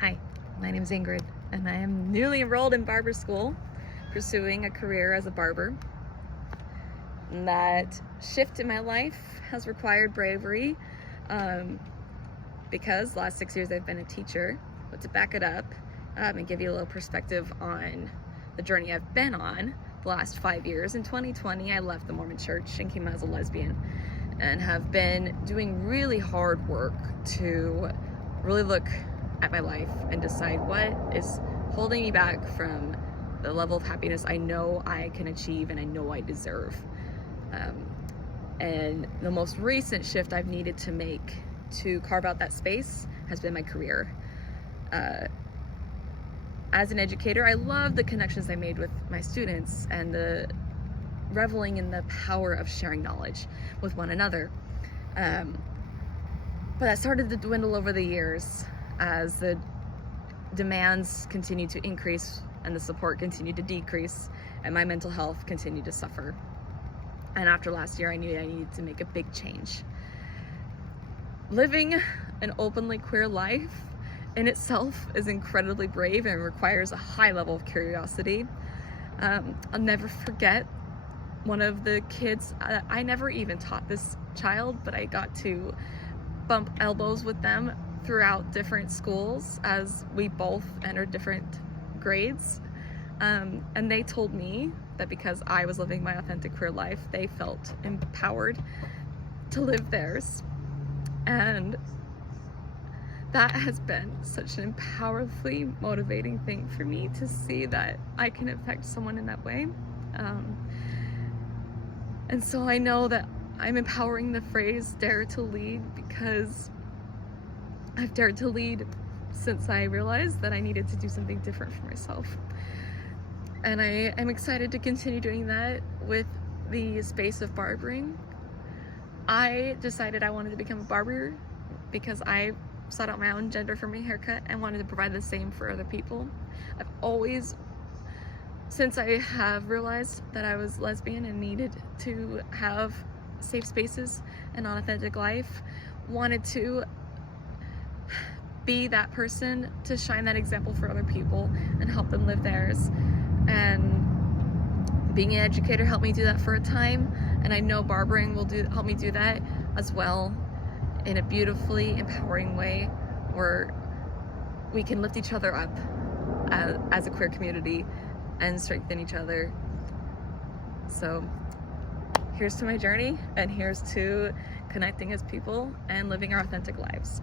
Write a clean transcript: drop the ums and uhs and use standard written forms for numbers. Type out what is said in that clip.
Hi, my name is Ingrid, and I am newly enrolled in barber school, pursuing a career as a barber. And that shift in my life has required bravery because the last 6 years I've been a teacher. But to back it up and give you a little perspective on the journey I've been on the last 5 years, in 2020 I left the Mormon church and came out as a lesbian, and have been doing really hard work to really look at my life and decide what is holding me back from the level of happiness I know I can achieve and I know I deserve. And the most recent shift I've needed to make to carve out that space has been my career. As an educator, I love the connections I made with my students and the reveling in the power of sharing knowledge with one another. But that started to dwindle over the years as the demands continued to increase and the support continued to decrease and my mental health continued to suffer. And after last year, I knew I needed to make a big change. Living an openly queer life in itself is incredibly brave and requires a high level of curiosity. I'll never forget one of the kids, I never even taught this child, but I got to bump elbows with them throughout different schools as we both entered different grades. And they told me that because I was living my authentic queer life, they felt empowered to live theirs. And that has been such an powerfully motivating thing for me to see that I can affect someone in that way. And so I know that I'm empowering the phrase dare to lead because I've dared to lead since I realized that I needed to do something different for myself. And I am excited to continue doing that with the space of barbering. I decided I wanted to become a barber because I sought out my own gender for my haircut and wanted to provide the same for other people. I've always, since I have realized that I was lesbian and needed to have safe spaces and an authentic life, wanted to be that person to shine that example for other people and help them live theirs. And being an educator helped me do that for a time, and I know barbering will help me do that as well in a beautifully empowering way where we can lift each other up as a queer community and strengthen each other. So here's to my journey, and here's to connecting as people and living our authentic lives.